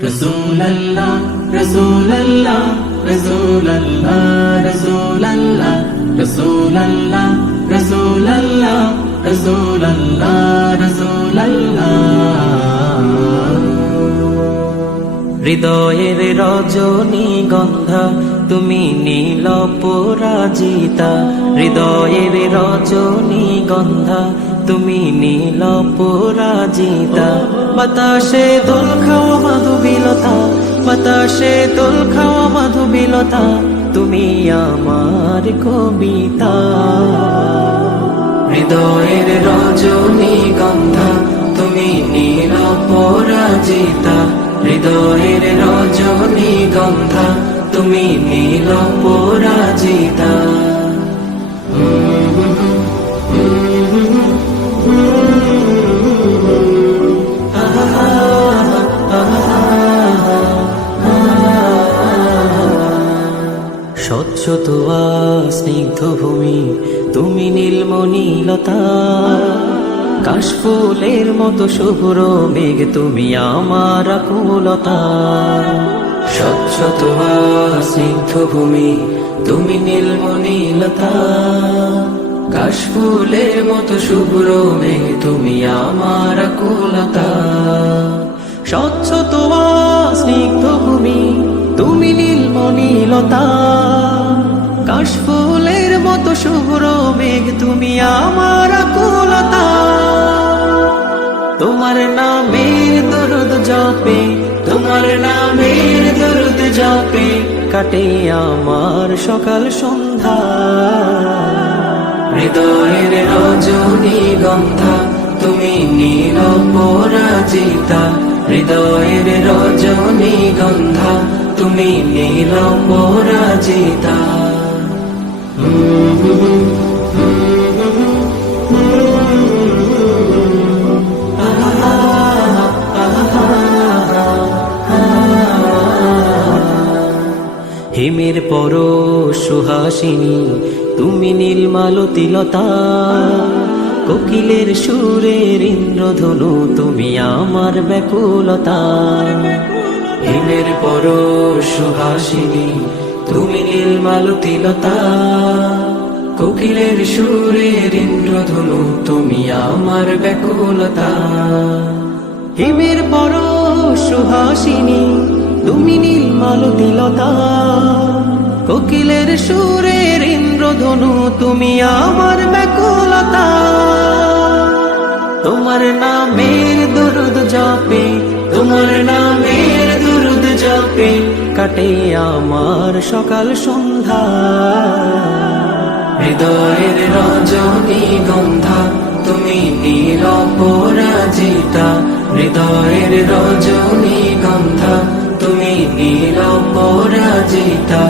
Rasulallah, Rasulallah, Rasulallah, Rasulallah, Rasulallah, Rasulallah, Rasulallah, Rasulallah. হৃদয়ের রজনীগন্ধা তুমি নীল পরাজিতা, হৃদয়ের রজনীগন্ধা তুমি নীল পরাজিতা। বাতাসে দোল খাওয়া মাধুবিলতা, বাতাসে দোল খাওয়া মাধুবিলতা, তুমি আমার কবিতা। হৃদয়ের রজনীগন্ধা তুমি নীল পরাজিতা, হৃদয়ের রজনীগন্ধা তুমি নীল পরাজিতা। স্বচ্ছ তোয়া স্নিগ্ধ ভূমি তুমি নীলমণিলতা, কাশফুলের মতো শুভ্র মেঘ তুমি আমার আকুলতা। স্বচ্ছ তোয়া স্নিগ্ধ ভূমি তুমি নীলমণিলতা, কাশফুলের মতো শুভ্র মেঘ তুমি আমার আকুলতা। স্বচ্ছ তোয়া স্নিগ্ধ ভূমি তুমি নীলমণিলতা, কাশফুলের মতো শুভ্র মেঘ তুমি আমার আকুলতা। তোমার নামের দরুদ জপে, তোমার নামের দরুদ জপে কাটে আমার সকাল সন্ধ্যা। হৃদয়ের রজনীগন্ধা তুমি নীল পরাজিতা, হৃদয়ের রজনীগন্ধা তুমি নীল পরাজিতা। হিমের পর সুহাসিনী তুমি নীলমালতিলতা, কোকিলের সুরের ইন্দ্রধনু তুমি আমার ব্যাকুলতা। হিমের পর সুহাসিনী তুমি নীলমালতিলতা, কোকিলের সুরের ইন্দ্রধনু তুমি আমার ব্যাকুলতা। হিমের পর সুহাসিনী তুমি নীলমালতিলতা, কোকিলের সুরের ইন্দ্রধনু তুমি আমার ব্যাকুলতা। তোমার নামের দরুদ জপে, তোমার নামের দরুদ জপে কাটে আমার সকাল সন্ধ্যা। হৃদয়ের রজনীগন্ধা তুমি নীল পরাজিতা, হৃদয়ের রজনীগন্ধা তুমি নীল পরাজিতা।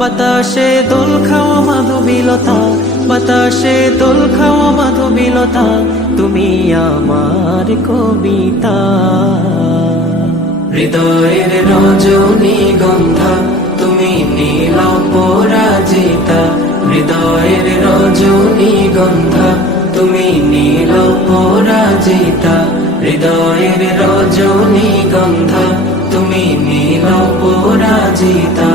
বাতাসে দোল খাওয়া মাধুবিলতা, বাতাসে দোল খাওয়া মাধুবিলতা, তুমি আমার কবিতা। হৃদয়ের রজনীগন্ধা তুমি নীল পরাজিতা, হৃদয়ের রজনীগন্ধা তুমি নীল পরাজিতা, হৃদয়ের রজনীগন্ধা তুমি নীল পরাজিতা।